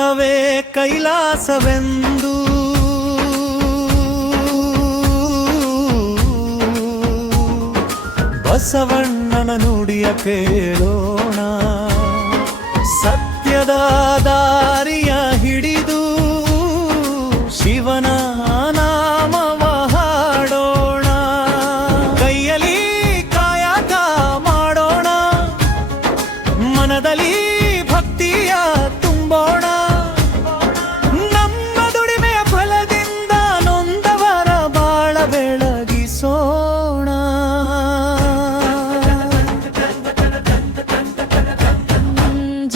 ಕಾಯಕವೇ ಕೈಲಾಸವೆಂದು ಬಸವಣ್ಣನ ನುಡಿಯ ಕೇಳೋಣ. ಸತ್ಯದ ದಾರಿಯ ಹಿಡಿದು ಶಿವನ ನಾಮವ ಹಾಡೋಣ. ಕೈಯಲ್ಲಿ ಕಾಯಕ ಮಾಡೋಣ, ಮನದಲ್ಲಿ ಭಕ್ತಿಯ ತುಂಬೋಣ. ನಮ್ಮ ದುಡಿಮೆಯ ಫಲದಿಂದ ನೊಂದವರ ಬಾಳ ಬೆಳಗಿಸೋಣ.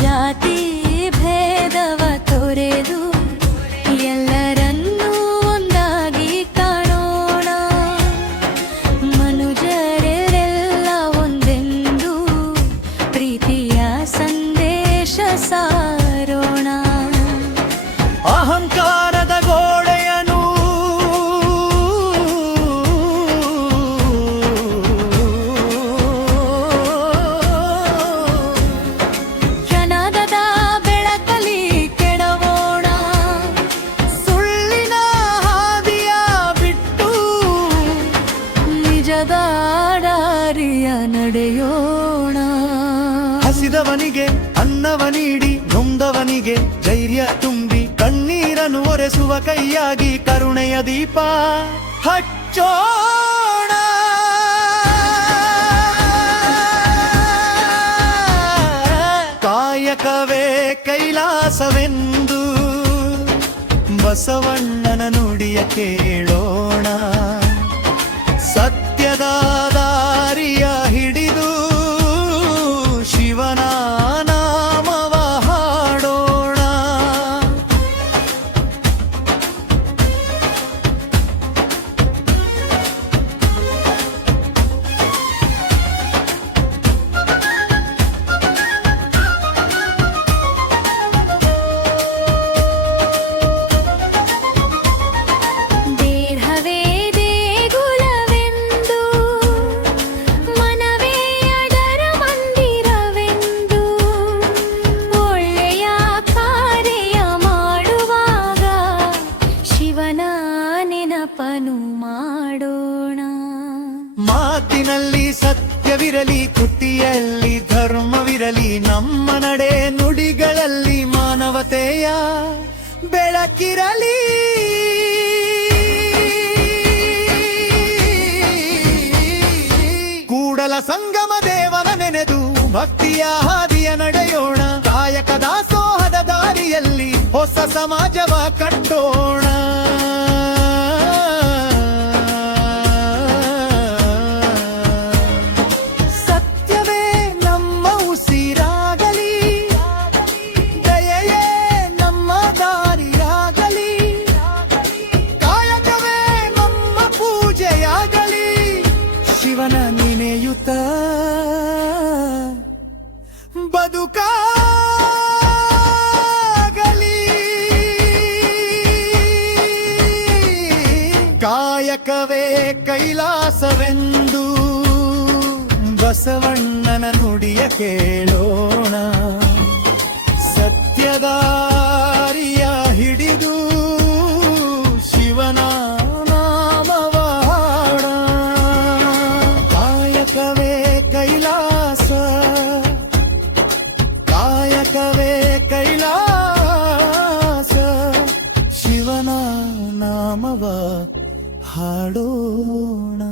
ಜಾತಿ ಭೇದವ ತೊರೆದು ಎಲ್ಲರನ್ನೂ ಒಂದಾಗಿ ಕಾಣೋಣ. ಮನುಜರೆಲ್ಲ ಒಂದೆಂದು ಪ್ರೀತಿಯ ಸಂದೇಶ ಸಾರೋಣ. ಅಹಂಕಾರದ ಗೋಡೆಯನು ಕ್ಷಣದ ಬೆಳಕಲಿ ಕೆಡವೋಣ. ಸುಳ್ಳಿನ ಹಾದಿಯ ಬಿಟ್ಟು ನಿಜದ ದಾರಿಯ ನಡೆಯೋಣ. ಹಸಿದವನಿಗೆ ಅನ್ನವ ನೀಡಿ ನೊಂದವನಿಗೆ ಧೈರ್ಯ ತುಂಬಿ ಕಣ್ಣೀರನ್ನು ಒರೆಸುವ ಕೈಯಾಗಿ ಕರುಣೆಯ ದೀಪ ಹಚ್ಚೋಣ. ಕಾಯಕವೇ ಕೈಲಾಸವೆಂದು ಬಸವಣ್ಣನ ನುಡಿಯ ಕೇಳೋಣ. ಸತ್ಯದ ದಾರಿಯ ಹಿಡಿದು ಶಿವನ ನಾಮವ ಹಾಡೋಣ. ದೇಹವೇ ದೇಗುಲವೆಂದು ಮನವೇ ಅದರ ಮಂದಿರವೆಂದು ಒಳ್ಳೆಯ ಕಾರ್ಯ ಮಾಡುವಾಗ ಶಿವನ ನೆನಪನು ಮಾಡೋಣ. ಮಾತಿನಲ್ಲಿ ಸತ್ಯವಿರಲಿ, ಕೃತಿಯಲ್ಲಿ ಧರ್ಮವಿರಲಿ, ನಮ್ಮ ನಡೆ ನುಡಿಗಳಲ್ಲಿ ಮಾನವತೆಯ ಬೆಳಕಿರಲಿ. ಕೂಡಲ ಸಂಗಮ ದೇವನ ನೆನೆದು ಭಕ್ತಿಯ ಹಾದಿಯ ನಡೆಯೋಣ. ಕಾಯಕ ದಾಸೋಹದ ದಾರಿಯಲ್ಲಿ ಹೊಸ ಸಮಾಜವ ಕಟ್ಟೋಣ. ಸತ್ಯವೇ ನಮ್ಮ ಉಸಿರಾಗಲಿ, ದಯೆಯೇ ನಮ್ಮ ದಾರಿಯಾಗಲಿ, ಕಾಯಕವೇ ನಮ್ಮ ಪೂಜೆಯಾಗಲಿ. ಶಿವನ ನೆನೆಯುತ್ತ ಬದುಕಾಗಲಿ. ಕಾಯಕವೇ ಕೈಲಾಸವೆಂದು ಬಸವಣ್ಣನ ನುಡಿಯ ಕೇಳೋಣ. ಸತ್ಯದಾರಿಯ ಹಿಡಿದು ಶಿವನ ನಾಮವ ಹಾಡೋಣ. ಕಾಯಕವೇ ಕೈಲಾಸ, ಕಾಯಕವೇ ಕೈಲಾಸ, ಶಿವನ ನಾಮವ ಹಾಡೋಣ.